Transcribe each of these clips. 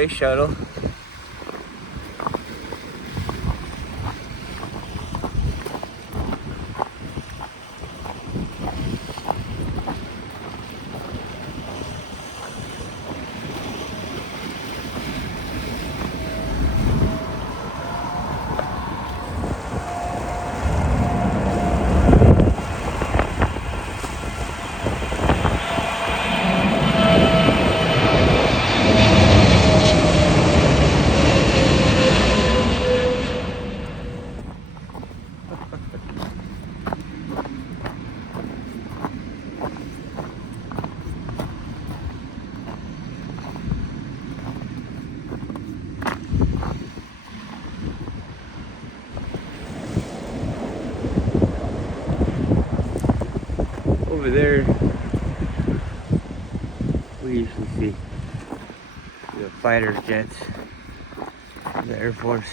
space shuttle. Over there, we usually see the fighter jets, the Air Force.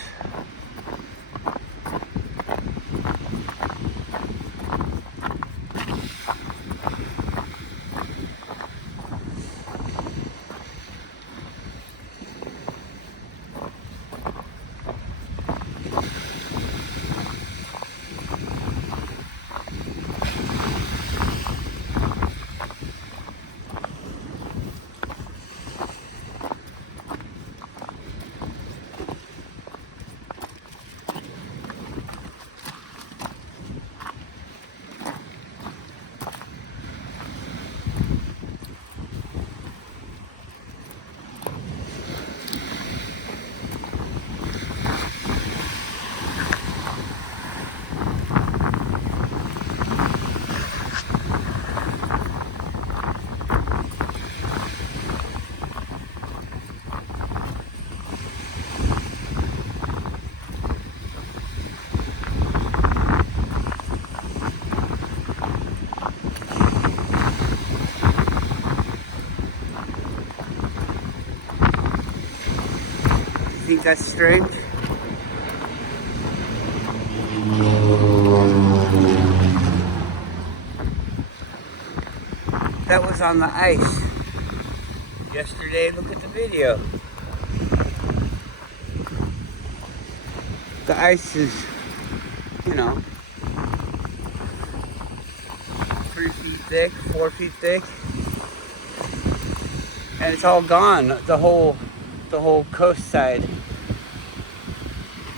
You think that's strange? That was on the ice yesterday. Look at the video. The ice is, 3 feet thick, 4 feet thick, and it's all gone. The whole coast side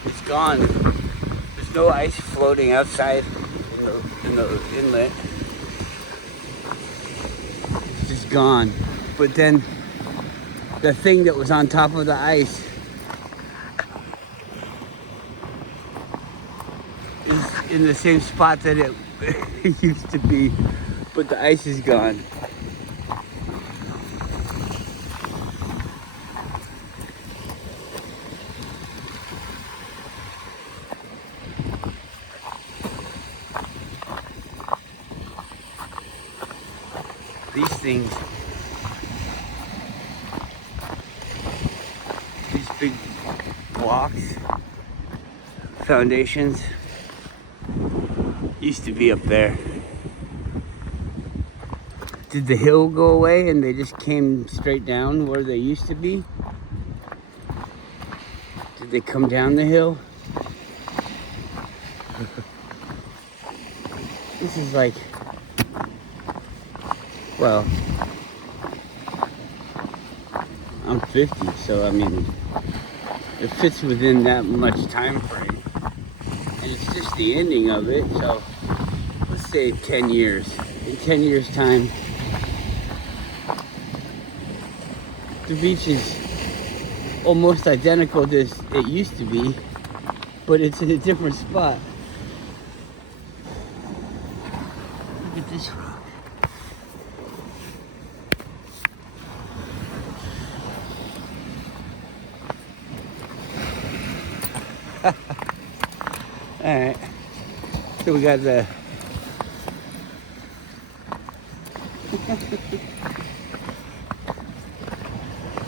is gone. There's no ice floating outside in the inlet. It's just gone. But then the thing that was on top of the ice is in the same spot that it used to be, but the ice is gone. These things, these big blocks, foundations, used to be up there. Did the hill go away and they just came straight down where they used to be? Did they come down the hill? This is like, well, I'm 50, so I mean, it fits within that much time frame. And it's just the ending of it, so let's say 10 years. In 10 years' time, the beach is almost identical to it used to be, but it's in a different spot. Look at this rock. Alright, so we got the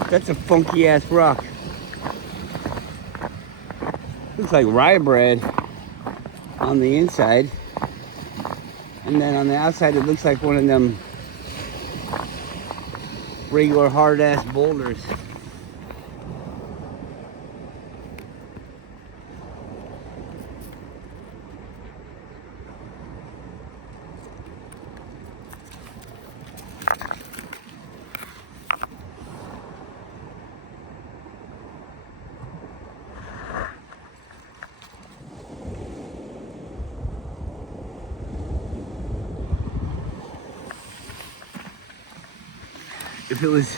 that's a funky ass rock. Looks like rye bread on the inside, and then on the outside it looks like one of them regular hard ass boulders. if it was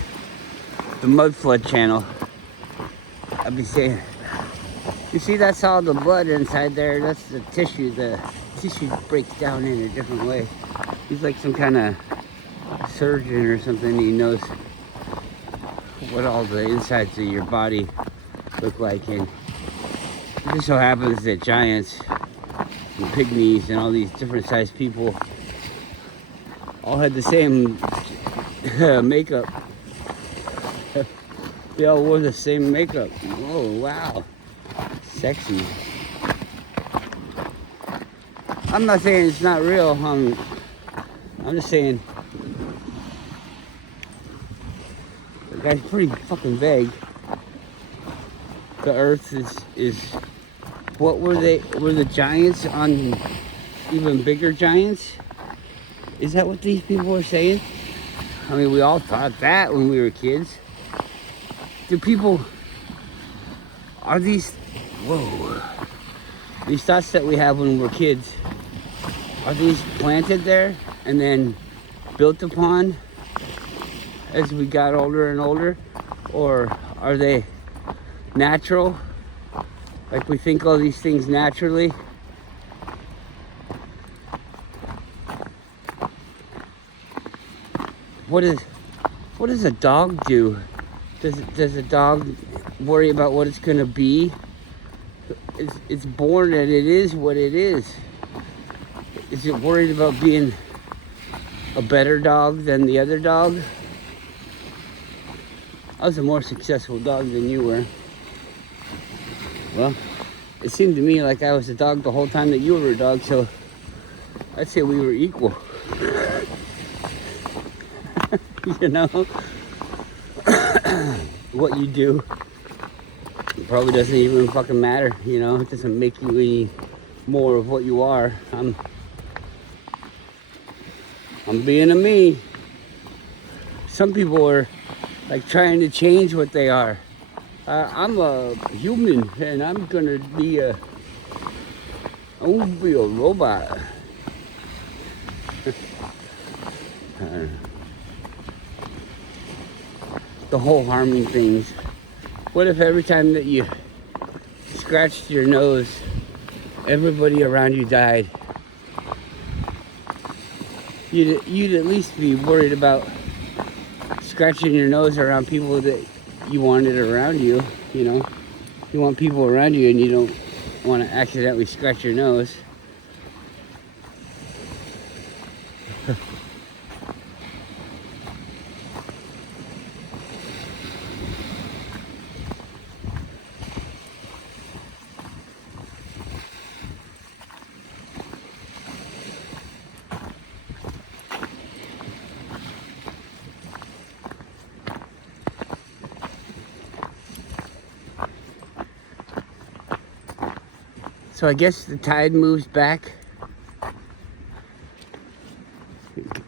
the mud flood channel, I'd be saying, you see, that's all the blood inside there. That's the tissue. The tissue breaks down in a different way. He's like some kind of surgeon or something. He knows what all the insides of your body look like. And it just so happens that giants and pygmies and all these different sized people all had the same makeup. They all wore the same makeup. Oh, wow. Sexy. I'm not saying it's not real. I'm just saying the guy's pretty fucking vague. The Earth is what were they? Were the giants on even bigger giants? Is that what these people were saying? I mean, we all thought that when we were kids. Do people, are these, whoa, these thoughts that we have when we're kids, are these planted there and then built upon as we got older and older? Or are they natural? Like we think all these things naturally? What does a dog do? Does a dog worry about what it's gonna be? It's born and it is what it is. Is it worried about being a better dog than the other dog? I was a more successful dog than you were. Well, it seemed to me like I was a dog the whole time that you were a dog, so I'd say we were equal. You know? What you do probably doesn't even fucking matter, you know? It doesn't make you any more of what you are. I'm being a me. Some people are like trying to change what they are. I'm a human and I'm gonna be a robot. The whole harming things. What if every time that you scratched your nose, everybody around you died? You'd at least be worried about scratching your nose around people that you wanted around you, you know? You want people around you and you don't want to accidentally scratch your nose. So I guess the tide moves back.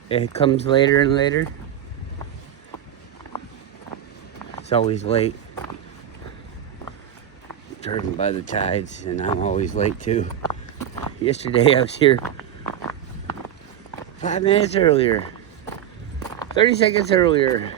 It comes later and later. It's always late. Driven by the tides, and I'm always late too. Yesterday I was here 5 minutes earlier. 30 seconds earlier.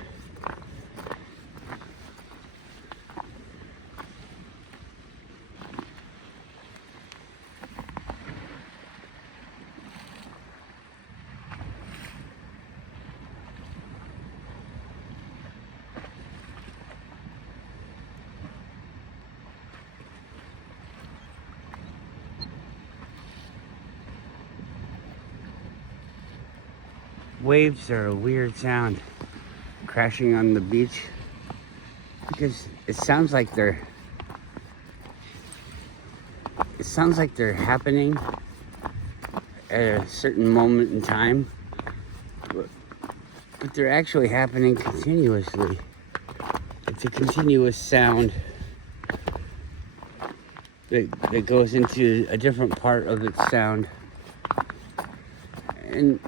Waves are a weird sound crashing on the beach because it sounds like they're happening at a certain moment in time, but they're actually happening continuously. It's a continuous sound that goes into a different part of its sound, and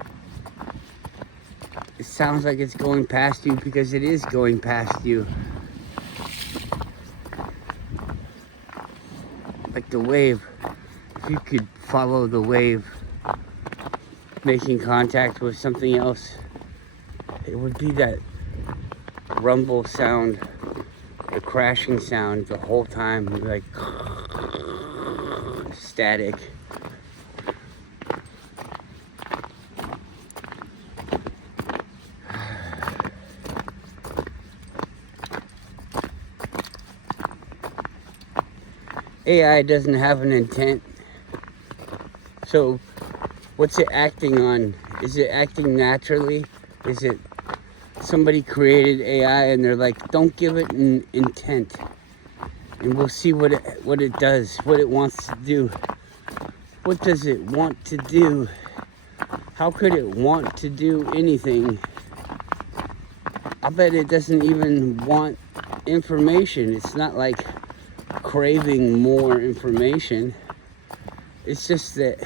it sounds like it's going past you because it is going past you. Like the wave. If you could follow the wave making contact with something else, it would be that rumble sound, the crashing sound the whole time, like static. AI doesn't have an intent. So what's it acting on? Is it acting naturally? Is it somebody created AI and they're like, don't give it an intent, and we'll see what it does, what it wants to do. What does it want to do? How could it want to do anything? I bet it doesn't even want information. It's not like craving more information. It's just that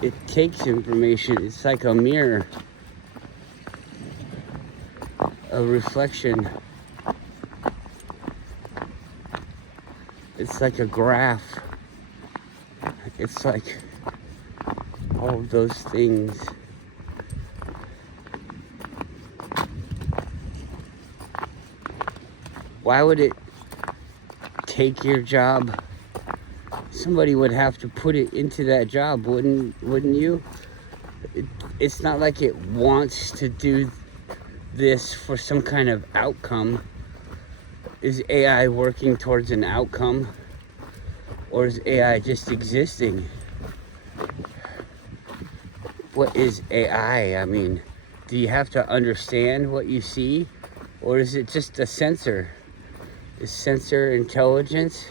it takes information. It's like a mirror, a reflection. It's like a graph. It's like all of those things. Why would it take your job? Somebody would have to put it into that job, wouldn't you? It's not like it wants to do this for some kind of outcome. Is AI working towards an outcome? Or is AI just existing? What is AI? I mean, do you have to understand what you see? Or is it just a sensor? Is sensor intelligence?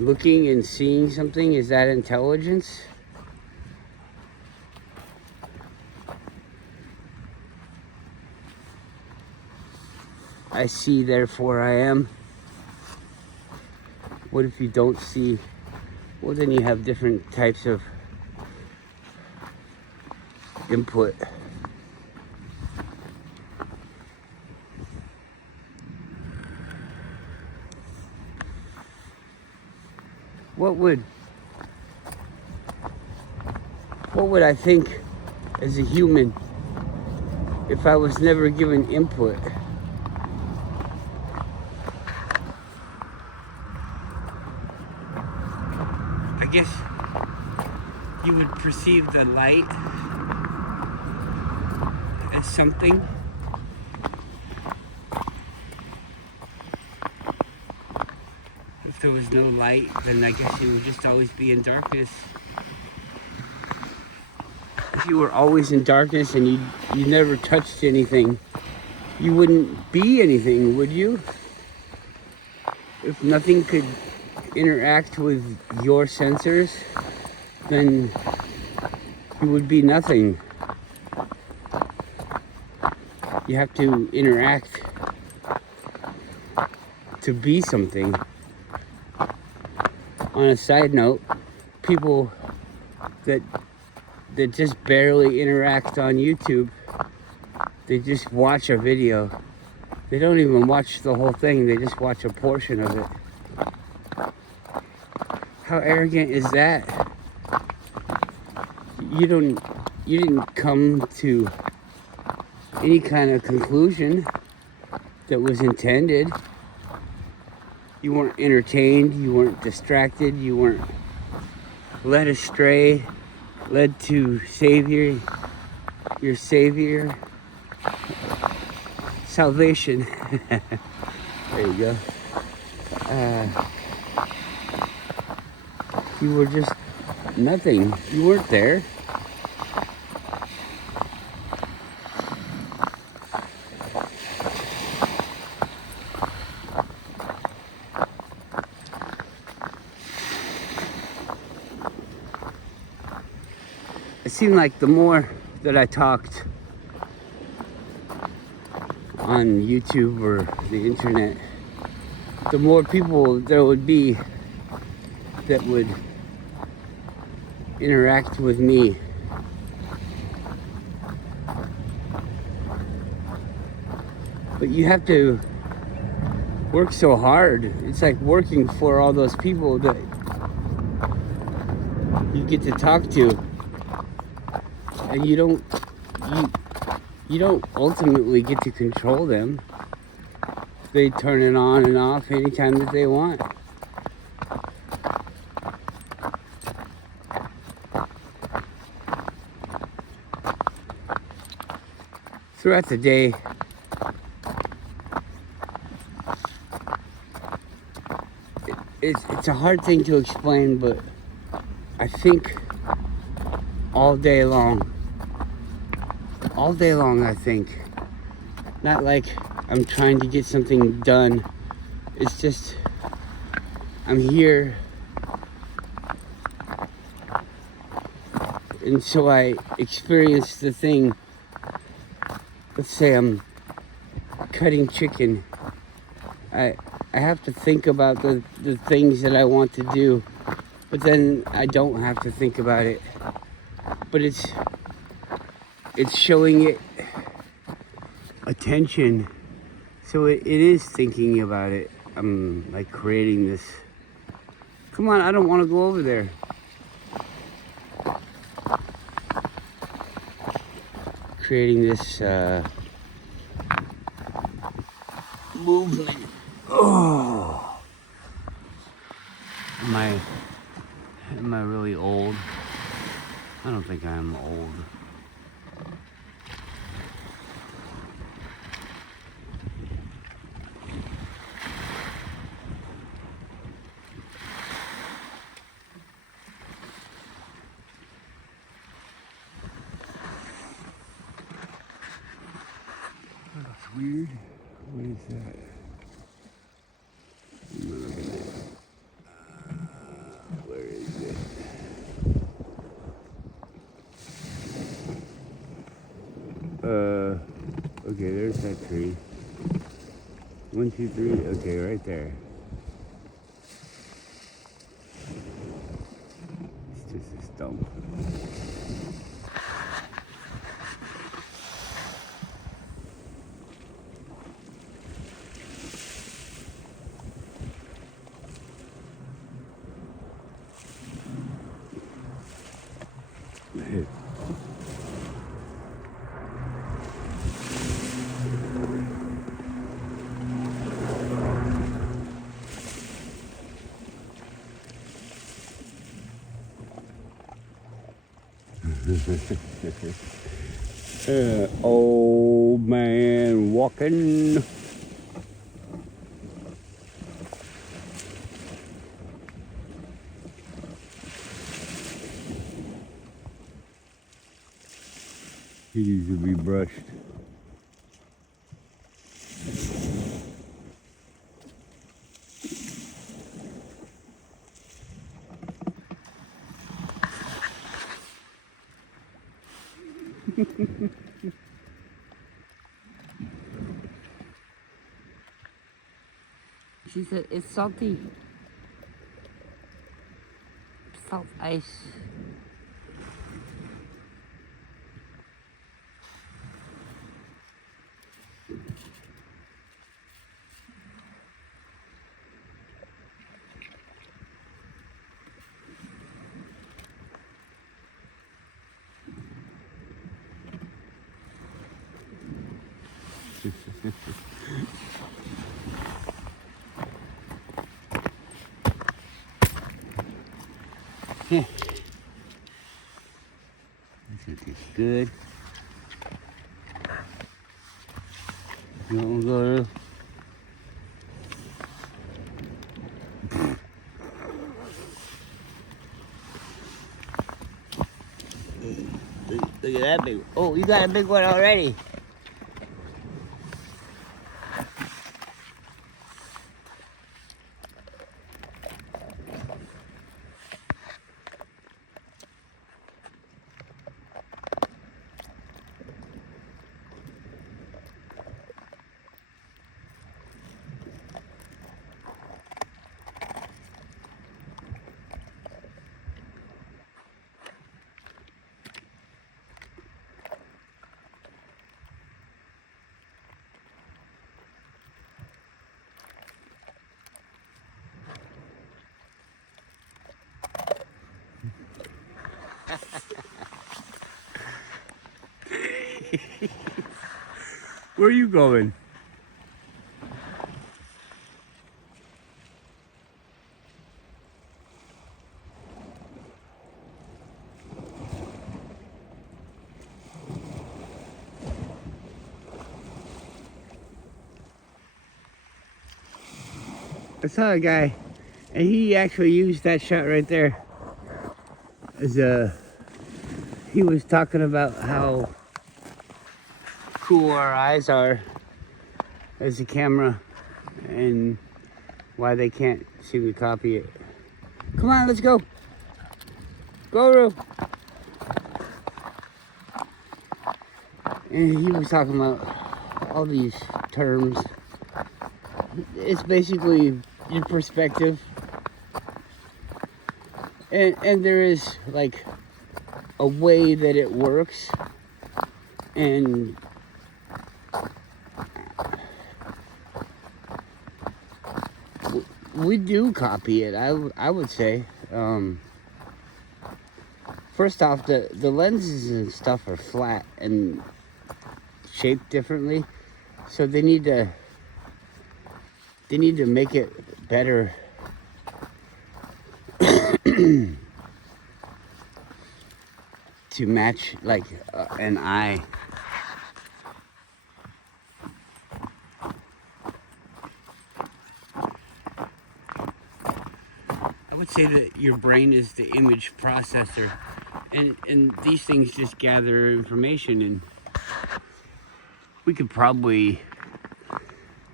Looking and seeing something, is that intelligence? I see, therefore I am. What if you don't see? Well, then you have different types of input. What would I think as a human if I was never given input? I guess you would perceive the light as something. If there was no light, then I guess you would just always be in darkness. If you were always in darkness and you never touched anything, you wouldn't be anything, would you? If nothing could interact with your sensors, then you would be nothing. You have to interact to be something. On a side note, people that just barely interact on YouTube, they just watch a video. They don't even watch the whole thing, they just watch a portion of it. How arrogant is that? You didn't come to any kind of conclusion that was intended. You weren't entertained, you weren't distracted, you weren't led astray, led to your Savior, salvation. There you go. You were just nothing. You weren't there. It seemed like the more that I talked on YouTube or the internet, the more people there would be that would interact with me. But you have to work so hard. It's like working for all those people that you get to talk to, and you don't ultimately get to control them. They turn it on and off anytime that they want. Throughout the day, it's a hard thing to explain, but I think all day long I think. Not like I'm trying to get something done. It's just, I'm here. And so I experience the thing. Let's say I'm cutting chicken. I have to think about the things that I want to do, but then I don't have to think about it. But it's showing it attention, so it is thinking about it. I'm like creating this. Come on, I don't want to go over there. Creating this movement. Oh, am I really old? I don't think I'm old. That's weird. What is that? I'm looking at it. Where is it? Okay, there's that tree. 1, 2, 3. Okay, right there. It's just a stump. Old man walking. He needs to be brushed. She said it's salty. Salt ice. This is good. You want to go Look at that big one. Oh, you got a big one already. Where are you going? I saw a guy, and he actually used that shot right there as he was talking about how cool our eyes are as a camera and why they can't seem to copy it. Come on, let's go. Go, Roo. And he was talking about all these terms. It's basically your perspective. And there is like a way that it works. And we do copy it, I would say. First off, the lenses and stuff are flat and shaped differently, so they need to make it better. To match like an eye. I would say that your brain is the image processor, and these things just gather information, and we could probably,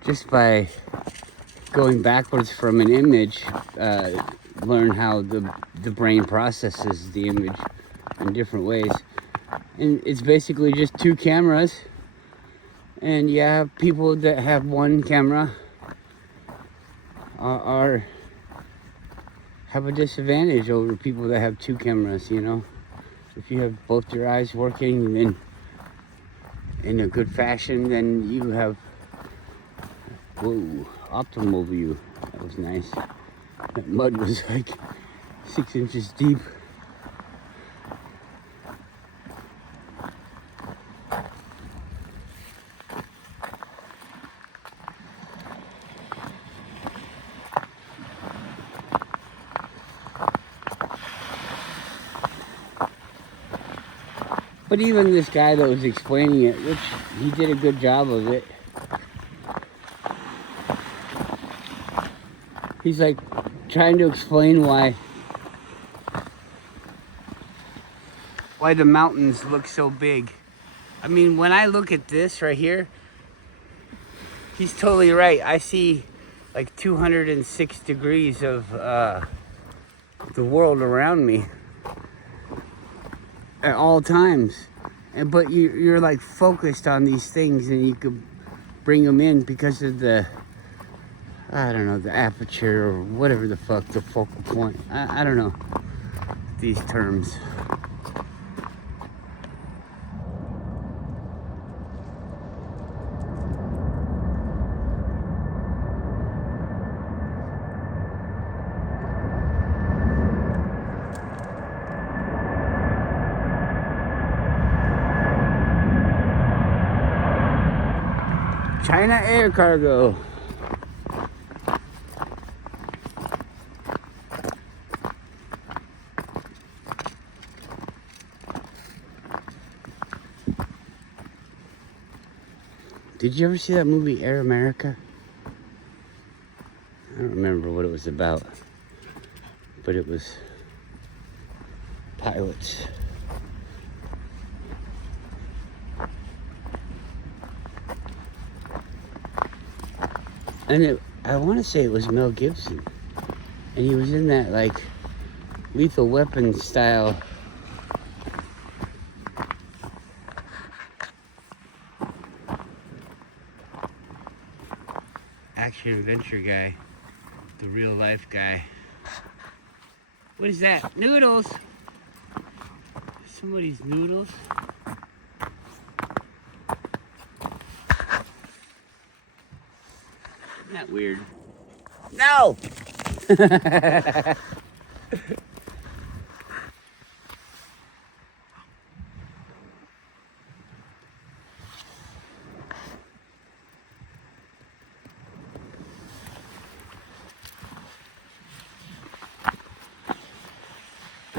just by going backwards from an image, learn how the brain processes the image in different ways. And it's basically just two cameras, and you have people that have one camera have a disadvantage over people that have two cameras, you know. If you have both your eyes working in a good fashion, then you have, whoa, optimal view. That was nice. That mud was like 6 inches deep. But even this guy that was explaining it, which he did a good job of it, he's like trying to explain why the mountains look so big. I mean, when I look at this right here, he's totally right. I see like 206 degrees of the world around me at all times, but you're like focused on these things, and you could bring them in because of the, I don't know, the aperture or whatever the fuck, the focal point. I don't know these terms. China Air Cargo. Did you ever see that movie Air America? I don't remember what it was about, but it was pilots. And I want to say it was Mel Gibson, and he was in that like Lethal Weapon style action adventure guy, the real life guy. What is that? Noodles! Somebody's noodles. Isn't that weird? No!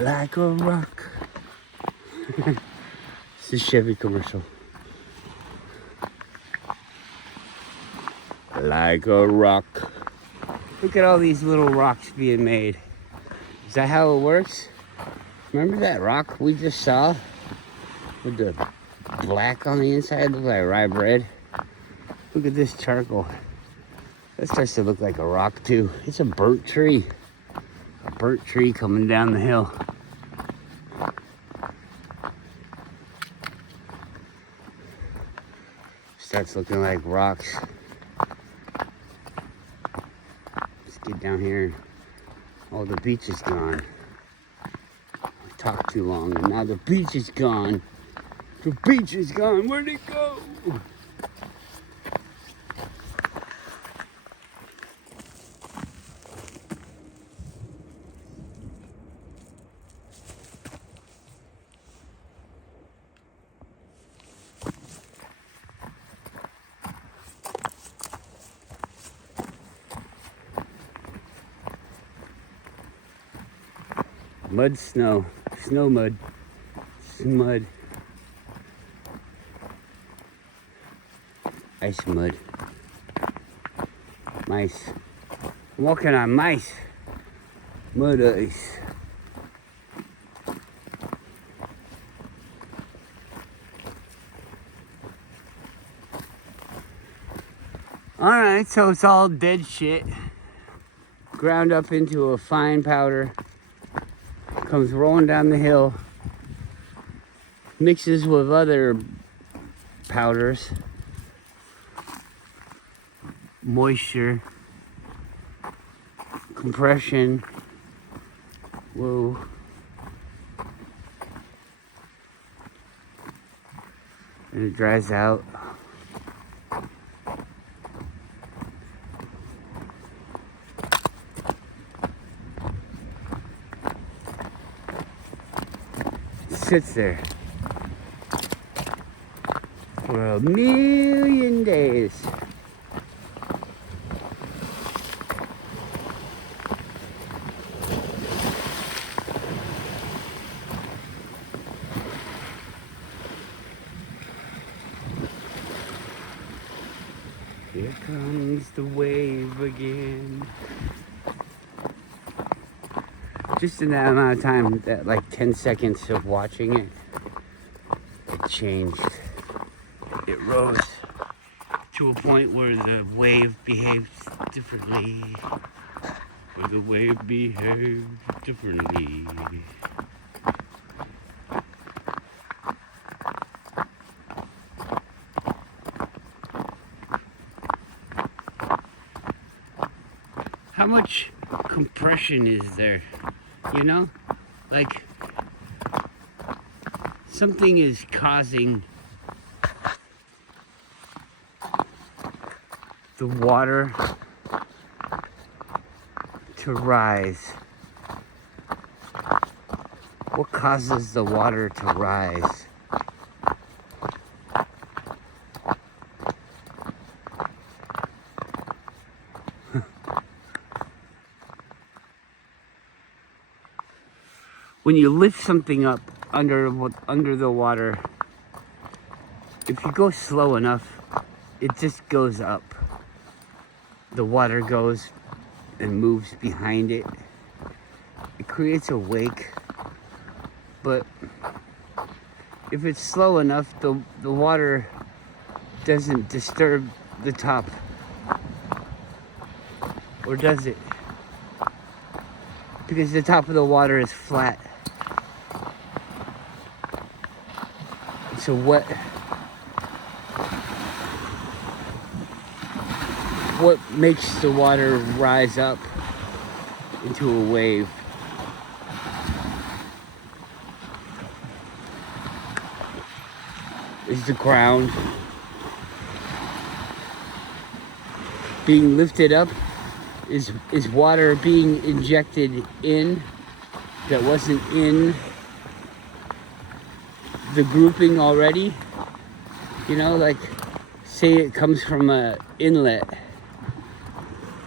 Like a rock. It's a Chevy commercial. Like a rock. Look at all these little rocks being made. Is that how it works? Remember that rock we just saw? With the black on the inside, look like rye bread. Look at this charcoal. That starts to look like a rock too. It's a burnt tree. A burnt tree coming down the hill. Starts looking like rocks. Let's get down here. Oh, the beach is gone. I talked too long and now the beach is gone. The beach is gone. Where'd it go? Mud, snow. Snow mud. Mud. Ice mud. Mice. I'm walking on mice. Mud ice. Alright, so it's all dead shit. Ground up into a fine powder. Comes rolling down the hill. Mixes with other powders. Moisture. Compression. Whoa. And it dries out. Sits there for 1,000,000 days. Here comes the wave again. Just in that amount of time, that like 10 seconds of watching it, it changed. It rose to a point where the wave behaved differently. Where the wave behaved differently. How much compression is there? You know, like something is causing the water to rise. What causes the water to rise? When you lift something up under the water, if you go slow enough, it just goes up. The water goes and moves behind it. It creates a wake. But if it's slow enough, the water doesn't disturb the top. Or does it? Because the top of the water is flat. So what makes the water rise up into a wave? Is the ground being lifted up? Is water being injected in that wasn't in the grouping already? You know, like say it comes from an inlet.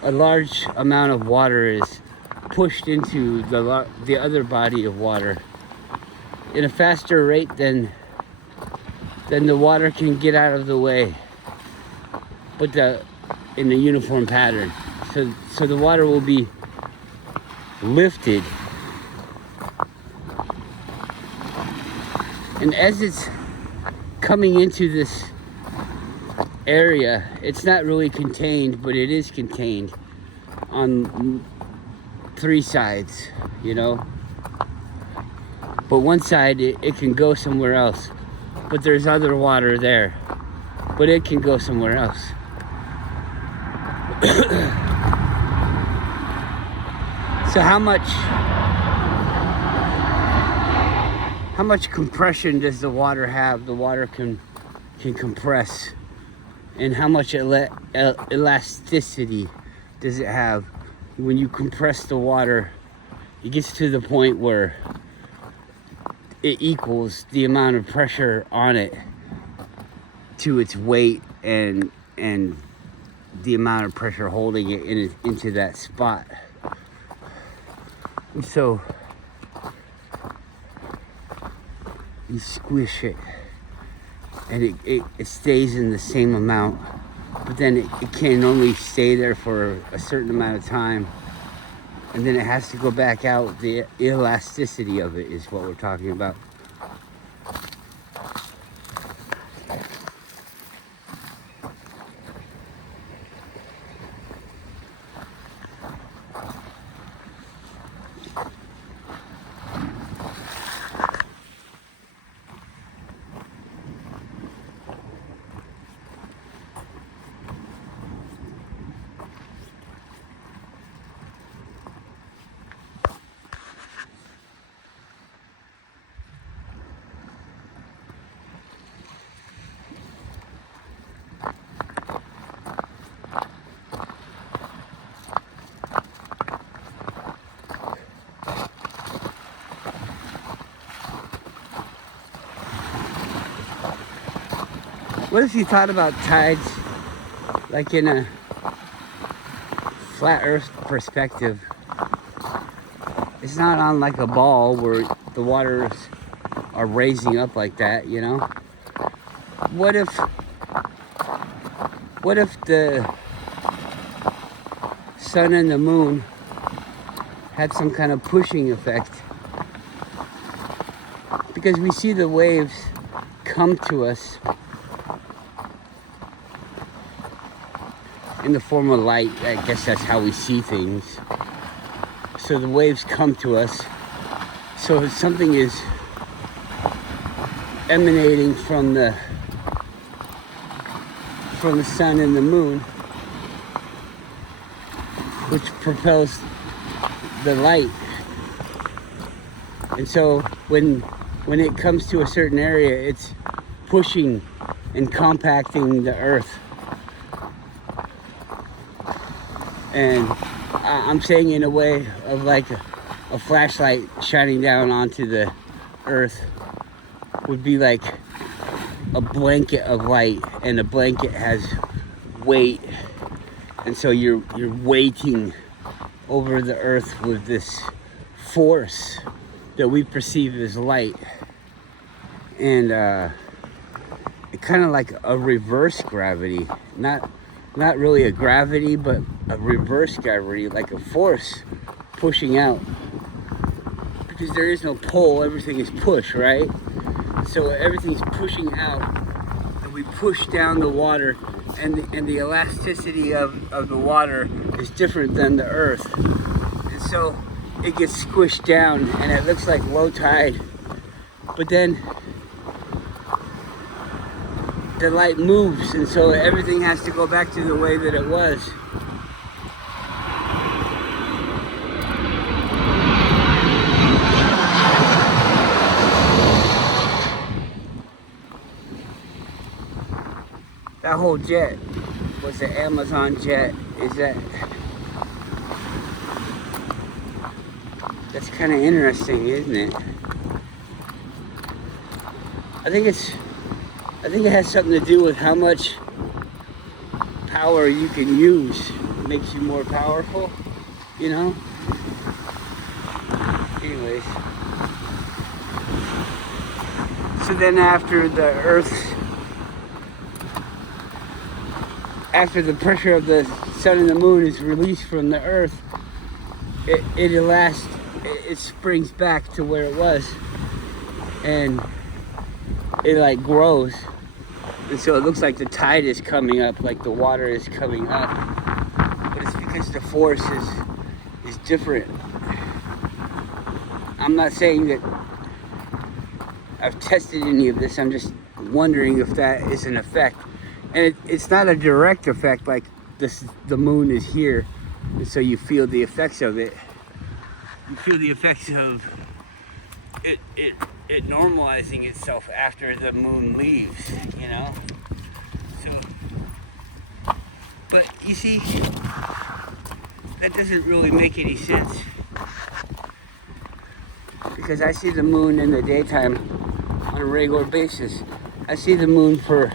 A large amount of water is pushed into the other body of water in a faster rate than the water can get out of the way, but in a uniform pattern. So the water will be lifted, and as it's coming into this area, it's not really contained, but it is contained on 3 sides, you know. But one side, it can go somewhere else, but there's other water there, but it can go somewhere else. So how much compression does the water have? The water can compress, and how much elasticity does it have? When you compress the water, it gets to the point where it equals the amount of pressure on it to its weight and the amount of pressure holding it into that spot. And so you squish it, and it stays in the same amount, but then it can only stay there for a certain amount of time, and then it has to go back out. The elasticity of it is what we're talking about. What if you thought about tides like in a flat earth perspective? It's not on like a ball where the waters are raising up like that, you know? What if the sun and the moon had some kind of pushing effect? Because we see the waves come to us in the form of light. I guess that's how we see things. So the waves come to us. So something is emanating from the sun and the moon, which propels the light. And so when it comes to a certain area, it's pushing and compacting the earth. And I'm saying in a way of like a flashlight shining down onto the earth would be like a blanket of light, and a blanket has weight, and so you're weighting over the earth with this force that we perceive as light, and kind of like a reverse gravity, not really a gravity, but a reverse gravity, like a force pushing out, because there is no pull, everything is push, right? So everything's pushing out, and we push down the water, and the elasticity of the water is different than the earth, and so it gets squished down, and it looks like low tide, but then the light moves, and so everything has to go back to the way that it was. That whole jet was the Amazon jet. That's kind of interesting, isn't it? I think it has something to do with how much power you can use. It makes you more powerful, you know? anyways. So then after the pressure of the sun and the moon is released from the earth, it springs back to where it was, and it like grows, and so it looks like the tide is coming up, like the water is coming up, but it's because the force is different. I'm not saying that I've tested any of this, I'm just wondering if that is an effect. And it's not a direct effect, like the moon is here, and so you feel the effects of it. You feel the effects of it normalizing itself after the moon leaves, you know? So, but you see, that doesn't really make any sense. Because I see the moon in the daytime on a regular basis. I see the moon for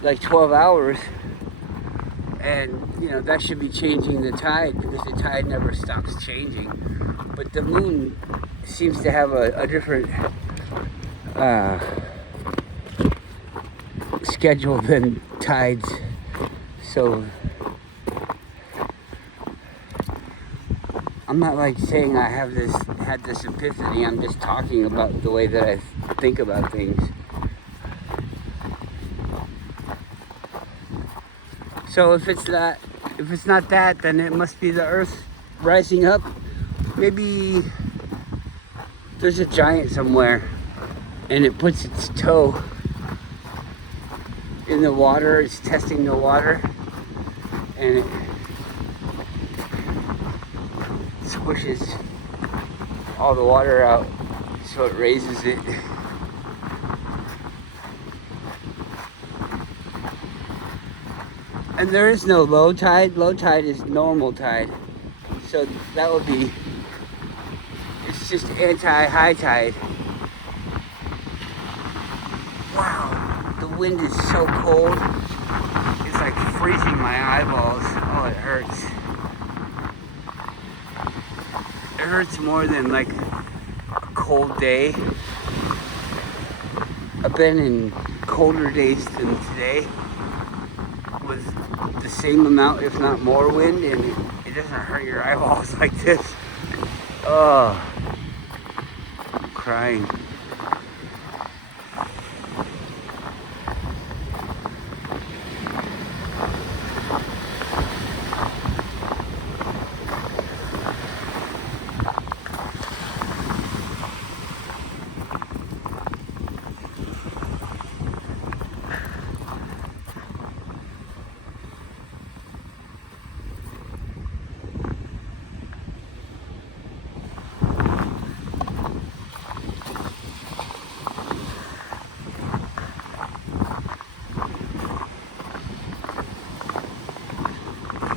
like 12 hours, and you know, that should be changing the tide, because the tide never stops changing. But the moon seems to have a different schedule than tides. So I'm not like saying I had this epiphany. I'm just talking about the way that I think about things. So if it's not that, then it must be the earth rising up. Maybe there's a giant somewhere and it puts its toe in the water, it's testing the water, and it squishes all the water out, so it raises it. And there is no low tide. Low tide is normal tide. So that would be, it's just anti-high tide. Wow, the wind is so cold. It's like freezing my eyeballs. Oh, it hurts. It hurts more than like a cold day. I've been in colder days than today, with the same amount, if not more wind, and it doesn't hurt your eyeballs like this. Oh, I'm crying.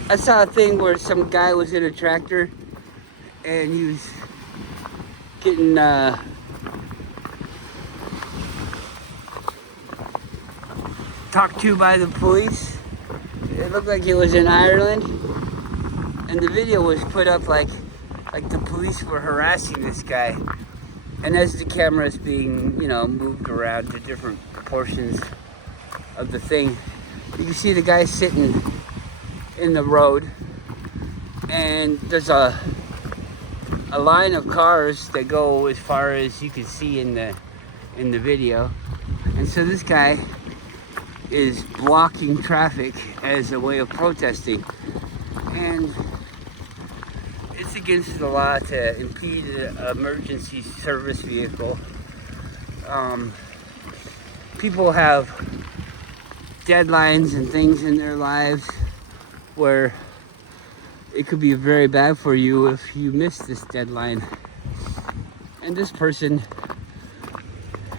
I saw a thing where some guy was in a tractor and he was getting talked to by the police. It looked like it was in Ireland, and the video was put up like the police were harassing this guy. And as the camera is being, you know, moved around to different portions of the thing, you can see the guy sitting in the road, and there's a line of cars that go as far as you can see in the video. And so this guy is blocking traffic as a way of protesting, and it's against the law to impede an emergency service vehicle. People have deadlines and things in their lives where it could be very bad for you if you miss this deadline. And this person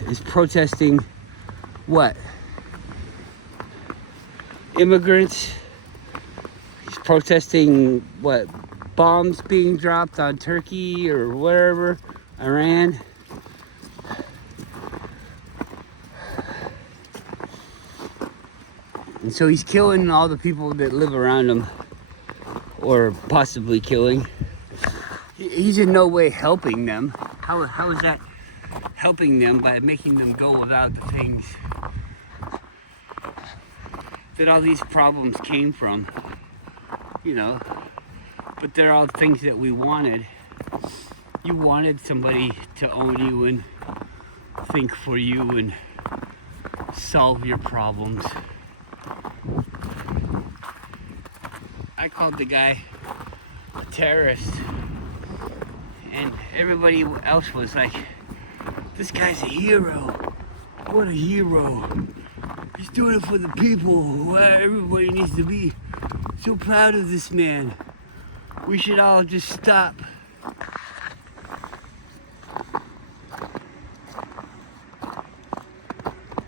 is protesting what? Immigrants. He's protesting what? Bombs being dropped on Turkey or wherever, Iran. And so he's killing all the people that live around him, or possibly killing. He's in no way helping them. How is that helping them by making them go without the things that all these problems came from? You know, but they're all things that we wanted. You wanted somebody to own you and think for you and solve your problems. I called the guy a terrorist, and everybody else was like, this guy's a hero. What a hero. He's doing it for the people. Everybody needs to be so proud of this man. We should all just stop.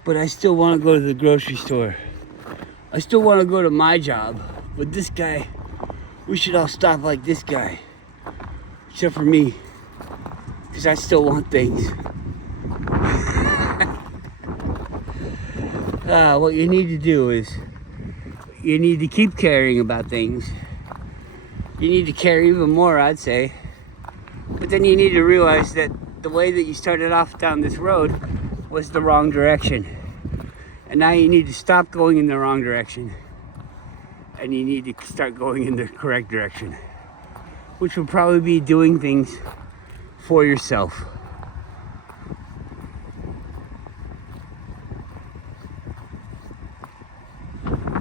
But I still want to go to the grocery store. I still want to go to my job. But this guy, we should all stop like this guy. Except for me. Because I still want things. What you need to do is, you need to keep caring about things. You need to care even more, I'd say. But then you need to realize that the way that you started off down this road was the wrong direction. And now you need to stop going in the wrong direction. And you need to start going in the correct direction. Which will probably be doing things for yourself.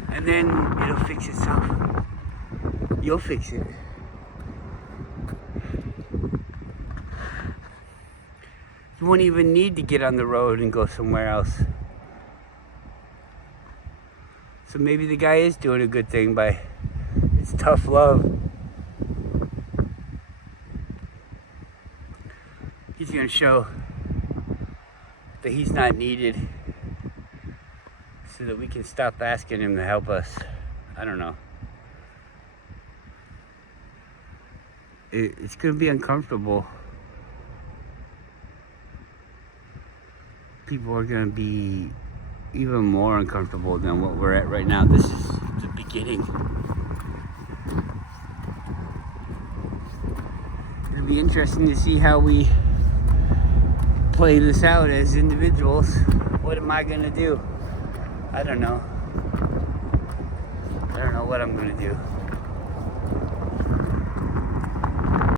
And then it'll fix itself. You'll fix it. You won't even need to get on the road and go somewhere else. So maybe the guy is doing a good thing by it's tough love. He's gonna show that he's not needed so that we can stop asking him to help us. I don't know. It's gonna be uncomfortable. People are gonna be even more uncomfortable than what we're at right now. This is the beginning. It'll be interesting to see how we play this out as individuals. What am I gonna do? I don't know. I don't know what I'm gonna do.